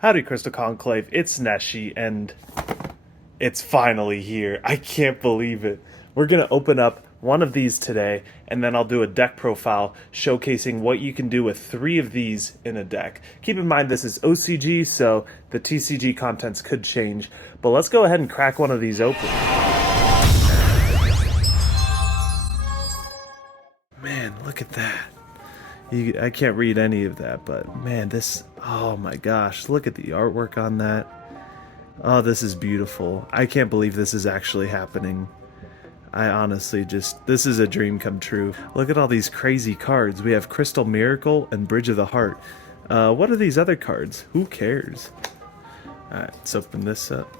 Howdy, Crystal Conclave. It's NESHY, and it's finally here. I can't believe it. We're going to open up one of these today, and then I'll do a deck profile showcasing what you can do with 3 of these in a deck. Keep in mind this is OCG, so the TCG contents could change, but let's go ahead and crack one of these open. Man, look at that. I can't read any of that, but man, this, oh my gosh, look at the artwork on that. Oh, this is beautiful. I can't believe this is actually happening. I honestly this is a dream come true. Look at all these crazy cards. We have Crystal Miracle and Bridge of the Heart. What are these other cards? Who cares? Alright, let's open this up.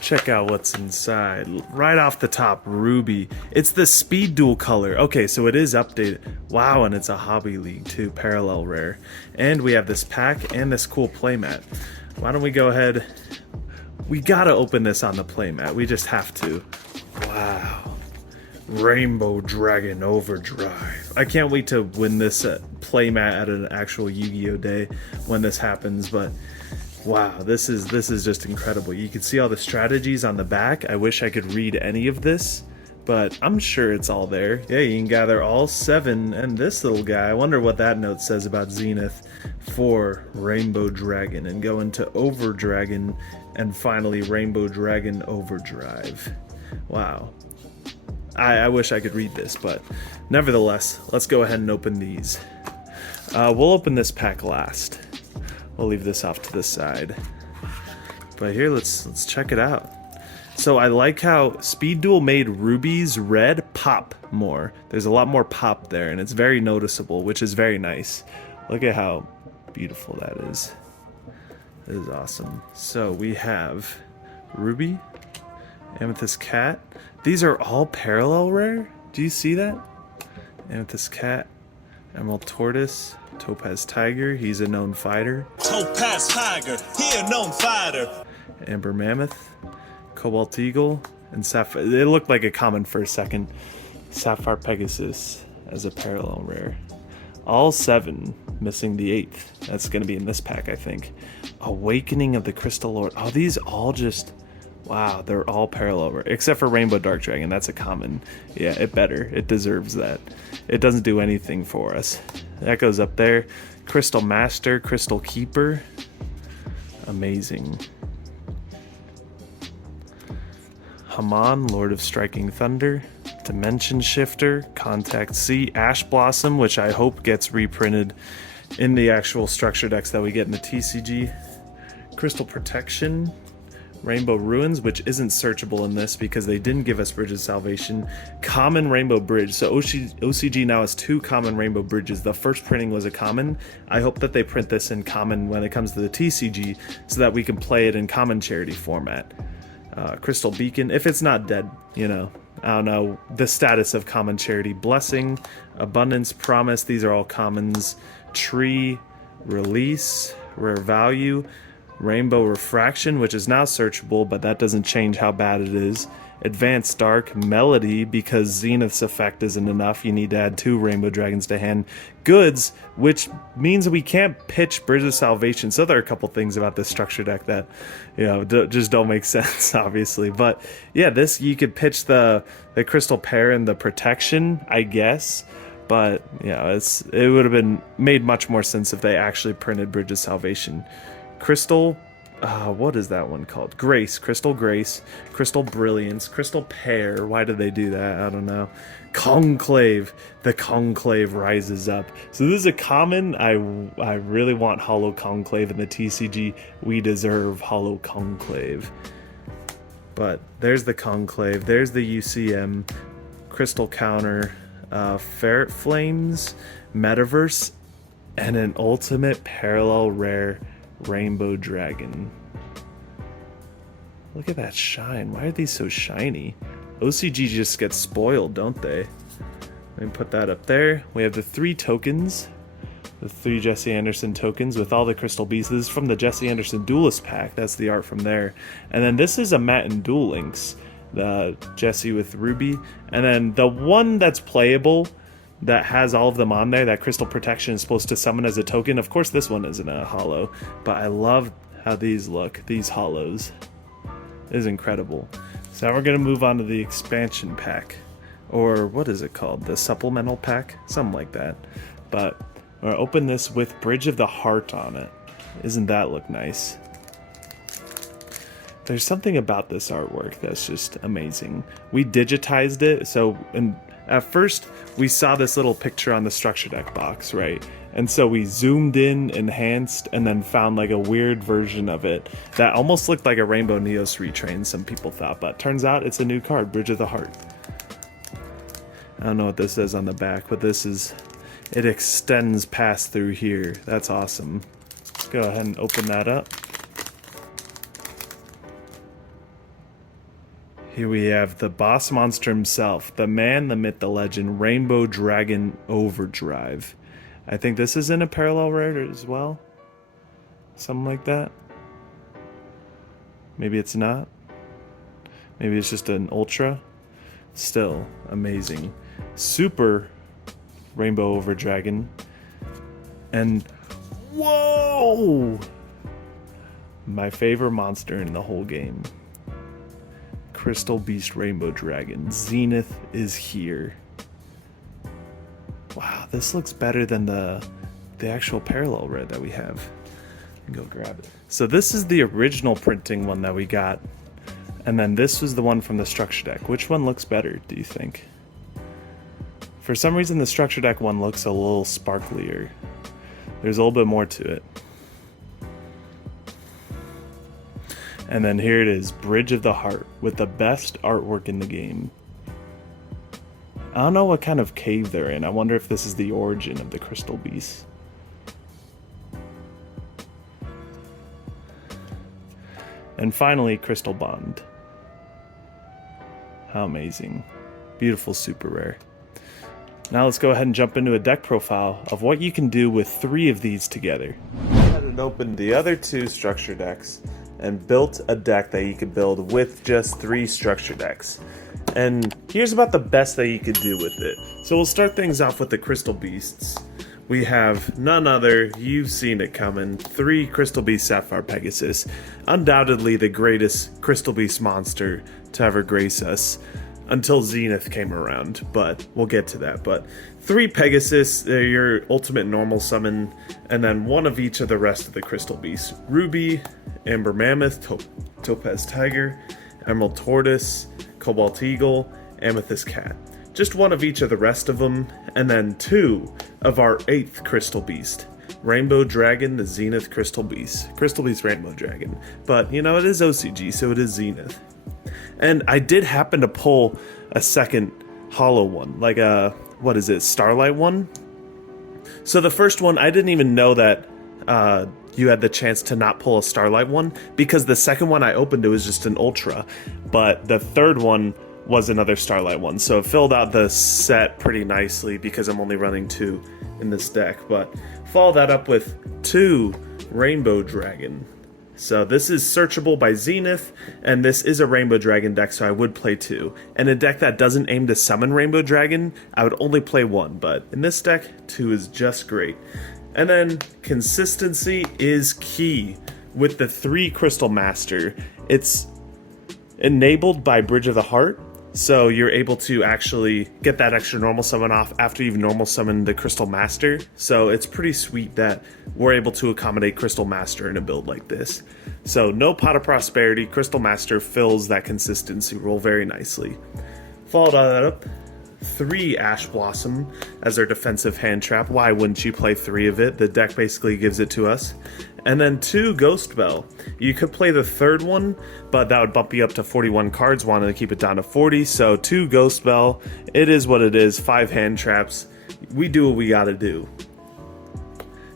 Check out what's inside. Right off the top, Ruby. It's the speed dual color. Okay, so it is updated. Wow, and it's a Hobby League too, parallel rare. And we have this pack and this cool playmat. Why don't we go ahead? We gotta open this on the playmat. We just have to. Wow. Rainbow Dragon Overdrive. I can't wait to win this playmat at an actual Yu-Gi-Oh! Day when this happens, but wow, this is just incredible. You can see all the strategies on the back. I wish I could read any of this, but I'm sure it's all there. Yeah, you can gather all 7 and this little guy. I wonder what that note says about Zenith for Rainbow Dragon, and go into Overdragon and finally Rainbow Dragon Overdrive. Wow. I wish I could read this, but nevertheless, let's go ahead and open these. We'll open this pack last. We'll leave this off to the side. But here, let's check it out. So I like how Speed Duel made Ruby's red pop more. There's a lot more pop there, and it's very noticeable, which is very nice. Look at how beautiful that is. That is awesome. So we have Ruby, Amethyst Cat. These are all parallel rare. Do you see that? Amethyst Cat, Emerald Tortoise, Topaz Tiger, he's a known fighter. Topaz Tiger, he a known fighter. Amber Mammoth, Cobalt Eagle, and Sapphire. It looked like a common for a second. Sapphire Pegasus as a parallel rare. All 7, missing the 8th. That's going to be in this pack, I think. Awakening of the Crystal Lord. Oh, these all just, wow, they're all parallel rare. Except for Rainbow Dark Dragon, that's a common. Yeah, it deserves that. It doesn't do anything for us. That goes up there. Crystal Master, Crystal Keeper. Amazing. Haman, Lord of Striking Thunder. Dimension Shifter, Contact C, Ash Blossom, which I hope gets reprinted in the actual structure decks that we get in the TCG. Crystal Protection. Rainbow Ruins, which isn't searchable in this because they didn't give us Bridge of Salvation. Common Rainbow Bridge. So OCG now has 2 common Rainbow Bridges. The first printing was a common. I hope that they print this in common when it comes to the TCG so that we can play it in common charity format. Crystal Beacon, if it's not dead, you know. I don't know the status of common charity. Blessing, Abundance, Promise, these are all commons. Tree, Release, Rare Value. Rainbow Refraction, which is now searchable, but that doesn't change how bad it is. Advanced Dark, Melody, because Zenith's effect isn't enough. You need to add 2 Rainbow Dragons to hand. Goods, which means we can't pitch Bridge of Salvation. So there are a couple things about this structure deck that, you know, just don't make sense, obviously. But yeah, this, you could pitch the Crystal Pair and the Protection, I guess. But, you know, it would have been made much more sense if they actually printed Bridge of Salvation. Crystal, what is that one called? Grace, Crystal Grace, Crystal Brilliance, Crystal Pair. Why did they do that? I don't know. Conclave, the Conclave rises up. So this is a common. I really want Hollow Conclave in the TCG. We deserve Hollow Conclave. But there's the Conclave. There's the UCM, Crystal Counter, Ferret Flames, Metaverse, and an ultimate parallel rare. Rainbow Dragon. Look at that shine. Why are these so shiny? OCG just gets spoiled, don't they? Let me put that up there. We have the 3 tokens. The 3 Jesse Anderson tokens with all the crystal beasts. This is from the Jesse Anderson Duelist pack. That's the art from there. And then this is a Matt and Duel Links. The Jesse with Ruby. And then the one that's playable that has all of them on there. That Crystal Protection is supposed to summon as a token. Of course, this one isn't a holo, but I love how these look, these holos. It is incredible. So now we're going to move on to the expansion pack. Or what is it called? The supplemental pack? Something like that. But we're going to open this with Bridge of the Heart on it. Isn't that look nice? There's something about this artwork that's just amazing. We digitized it, so at first we saw this little picture on the structure deck box, right? And so we zoomed in, enhanced, and then found like a weird version of it that almost looked like a Rainbow Neos retrain, some people thought, but turns out it's a new card, Bridge of the Heart. I don't know what this says on the back, but this is, it extends past through here. That's awesome. Let's go ahead and open that up. Here we have the boss monster himself, the man, the myth, the legend, Rainbow Dragon Overdrive. I think this is in a parallel rare as well. Something like that. Maybe it's not. Maybe it's just an ultra. Still amazing. Super Rainbow Overdragon. And whoa! My favorite monster in the whole game. Crystal Beast Rainbow Dragon. Zenith is here. Wow, this looks better than the actual parallel red that we have. Go grab it. So this is the original printing one that we got. And then this was the one from the structure deck. Which one looks better, do you think? For some reason the structure deck one looks a little sparklier. There's a little bit more to it. And then here it is, Bridge of the Heart, with the best artwork in the game. I don't know what kind of cave they're in. I wonder if this is the origin of the Crystal Beast. And finally, Crystal Bond. How amazing. Beautiful super rare. Now let's go ahead and jump into a deck profile of what you can do with 3 of these together. I had it open the other 2 structure decks and built a deck that you could build with just 3 structure decks. And here's about the best that you could do with it. So we'll start things off with the Crystal Beasts. We have none other, you've seen it coming, 3 Crystal Beast Sapphire Pegasus. Undoubtedly the greatest Crystal Beast monster to ever grace us. Until Zenith came around, but we'll get to that. But 3 Pegasus, they're your ultimate normal summon, and then 1 of each of the rest of the Crystal Beasts. Ruby, Amber Mammoth, Topaz Tiger, Emerald Tortoise, Cobalt Eagle, Amethyst Cat. Just 1 of each of the rest of them, and then 2 of our 8th Crystal Beast. Rainbow Dragon, the Zenith Crystal Beast. Crystal Beast Rainbow Dragon. But, you know, it is OCG, so it is Zenith. And I did happen to pull a second holo one, like a, what is it, Starlight one? So the first one, I didn't even know that you had the chance to not pull a Starlight one, because the second one I opened, it was just an Ultra, but the third one was another Starlight one. So it filled out the set pretty nicely because I'm only running 2 in this deck, but follow that up with 2 Rainbow Dragon. So this is searchable by Zenith, and this is a Rainbow Dragon deck, so I would play 2. And a deck that doesn't aim to summon Rainbow Dragon, I would only play 1, but in this deck, 2 is just great. And then, consistency is key. With the 3 Crystal Master, it's enabled by Bridge of the Heart, so you're able to actually get that extra normal summon off after you've normal summoned the Crystal Master. So it's pretty sweet that we're able to accommodate Crystal Master in a build like this. So no Pot of Prosperity, Crystal Master fills that consistency role very nicely. Followed that up, 3 Ash Blossom as our defensive hand trap. Why wouldn't you play 3 of it? The deck basically gives it to us. And then 2 Ghost Belle. You could play the third one, but that would bump you up to 41 cards, wanted to keep it down to 40, so 2 Ghost Belle. It is what it is, 5 hand traps. We do what we gotta do.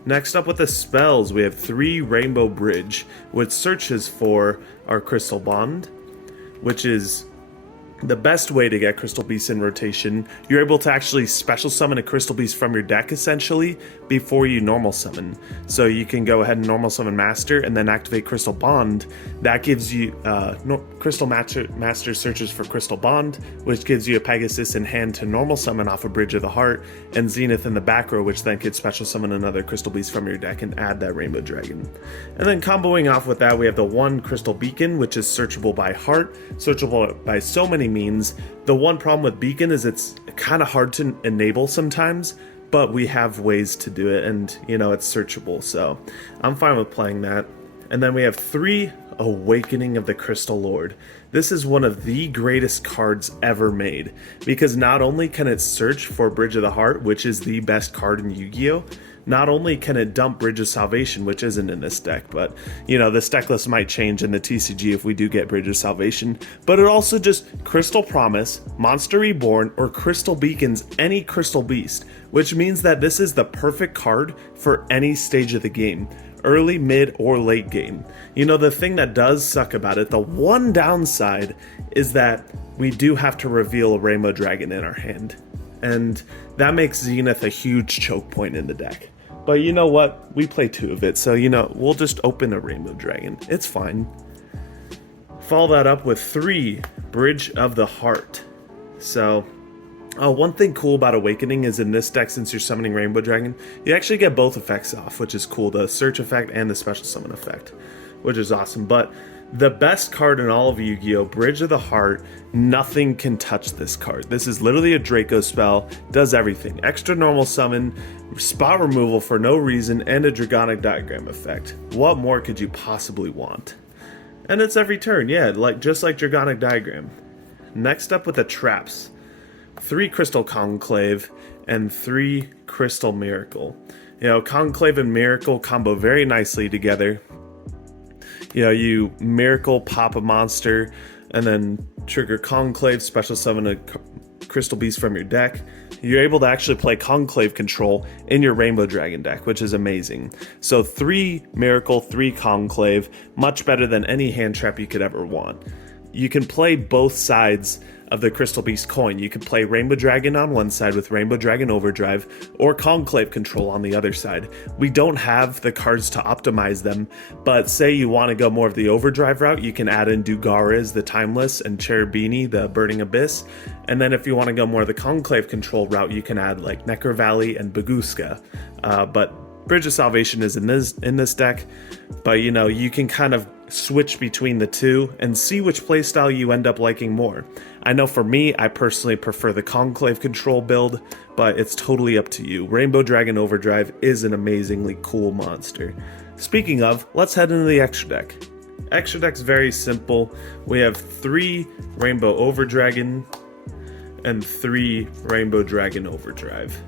Next up with the spells, we have 3 Rainbow Bridge, which searches for our Crystal Bond, which is The best way to get Crystal Beasts in rotation, you're able to actually special summon a Crystal Beast from your deck essentially before you normal summon. So you can go ahead and normal summon Master and then activate Crystal Bond. That gives you Crystal Master searches for Crystal Bond, which gives you a Pegasus in hand to normal summon off a Bridge of the Heart, and Zenith in the back row, which then could special summon another Crystal Beast from your deck and add that Rainbow Dragon. And then comboing off with that, we have the one Crystal Beacon, which is searchable by heart, searchable by so many means. The one problem with Beacon is it's kind of hard to enable sometimes, but we have ways to do it, and you know, it's searchable, so I'm fine with playing that. And then we have 3 Awakening of the Crystal Lord. This is one of the greatest cards ever made, because not only can it search for Bridge of the Heart, which is the best card in Yu-Gi-Oh!, not only can it dump Bridge of Salvation, which isn't in this deck, but you know, this deck list might change in the TCG if we do get Bridge of Salvation, but it also just Crystal Promise, Monster Reborn, or Crystal Beacons any Crystal Beast, which means that this is the perfect card for any stage of the game. Early, mid, or late game. You know, the thing that does suck about it, the one downside, is that we do have to reveal a Rainbow Dragon in our hand. And that makes Zenith a huge choke point in the deck. But you know what? We play 2 of it, so you know, we'll just open a Rainbow Dragon. It's fine. Follow that up with 3 Bridge of the Heart. So, one thing cool about Awakening is in this deck, since you're summoning Rainbow Dragon, you actually get both effects off, which is cool. The search effect and the special summon effect, which is awesome. But the best card in all of Yu-Gi-Oh! Bridge of the Heart, nothing can touch this card. This is literally a Draco spell, does everything. Extra normal summon, spot removal for no reason, and a Dragonic Diagram effect. What more could you possibly want? And it's every turn, yeah, just like Dragonic Diagram. Next up with the traps. 3 Crystal Conclave and 3 Crystal Miracle. You know, Conclave and Miracle combo very nicely together. You know, you Miracle, pop a monster, and then trigger Conclave, special summon a Crystal Beast from your deck. You're able to actually play Conclave control in your Rainbow Dragon deck, which is amazing. So 3 Miracle, 3 Conclave, much better than any hand trap you could ever want. You can play both sides of the Crystal Beast coin. You can play Rainbow Dragon on one side with Rainbow Dragon Overdrive, or Conclave control on the other side. We don't have the cards to optimize them, but say you want to go more of the Overdrive route, you can add in Dugariz, the Timeless, and Cherubini, the Burning Abyss. And then if you want to go more of the Conclave control route, you can add like Necro Valley and Baguska. But Bridge of Salvation is in this deck, but you know, you can kind of switch between the two and see which playstyle you end up liking more. I know for me, I personally prefer the Conclave control build, but it's totally up to you. Rainbow Dragon Overdrive is an amazingly cool monster. Speaking of, let's head into the extra deck. Extra deck's very simple. We have 3 Rainbow Overdragon and 3 Rainbow Dragon Overdrive.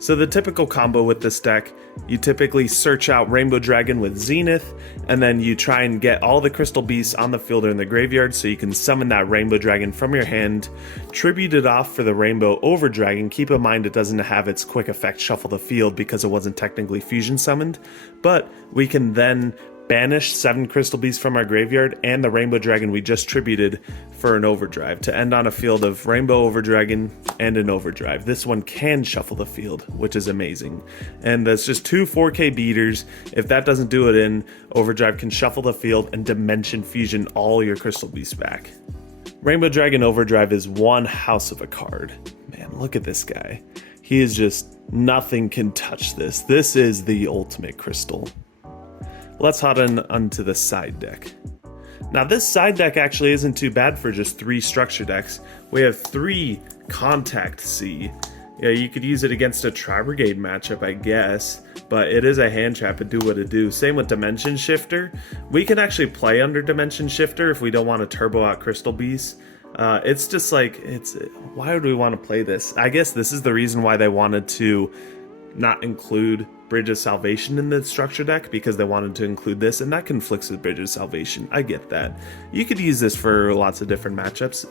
So the typical combo with this deck, you typically search out Rainbow Dragon with Zenith, and then you try and get all the Crystal Beasts on the field or in the graveyard so you can summon that Rainbow Dragon from your hand, tribute it off for the Rainbow Overdragon. Keep in mind it doesn't have its quick effect Shuffle the Field because it wasn't technically fusion summoned, but we can then banish 7 Crystal Beasts from our graveyard and the Rainbow Dragon we just tributed for an Overdrive to end on a field of Rainbow Overdragon and an Overdrive. This one can shuffle the field, which is amazing. And that's just 2 4K beaters. If that doesn't do it in, Overdrive can shuffle the field and Dimension Fusion all your Crystal Beasts back. Rainbow Dragon Overdrive is one house of a card. Man, look at this guy. He is just, nothing can touch this. This is the ultimate crystal. Let's hop in onto the side deck. Now this side deck actually isn't too bad for just 3 structure decks. We have 3 Contact C. Yeah, you could use it against a Tri-Brigade matchup, I guess, but it is a hand trap and do what it do. Same with Dimension Shifter. We can actually play under Dimension Shifter if we don't want to turbo out Crystal Beasts. It's just like, why would we want to play this? I guess this is the reason why they wanted to not include Bridge of Salvation in the structure deck, because they wanted to include this, and that conflicts with Bridge of Salvation. I get that. You could use this for lots of different matchups.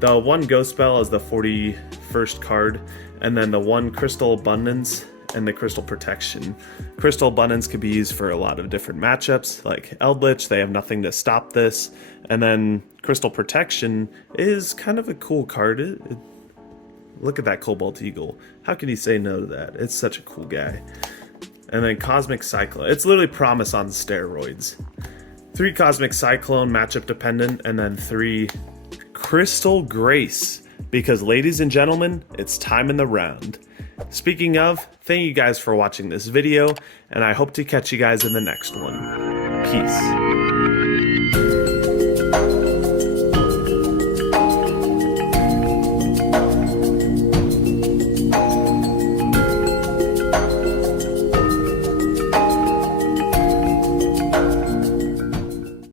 The one Ghost Belle is the 41st card, and then the one Crystal Abundance and the Crystal Protection. Crystal Abundance could be used for a lot of different matchups, like Eldritch, they have nothing to stop this. And then Crystal Protection is kind of a cool card. Look at that Cobalt Eagle. How can you say no to that? It's such a cool guy. And then Cosmic Cyclone. It's literally Promise on steroids. 3 Cosmic Cyclone, matchup dependent, and then 3 Crystal Grace. Because ladies and gentlemen, it's time in the round. Speaking of, thank you guys for watching this video, and I hope to catch you guys in the next one. Peace.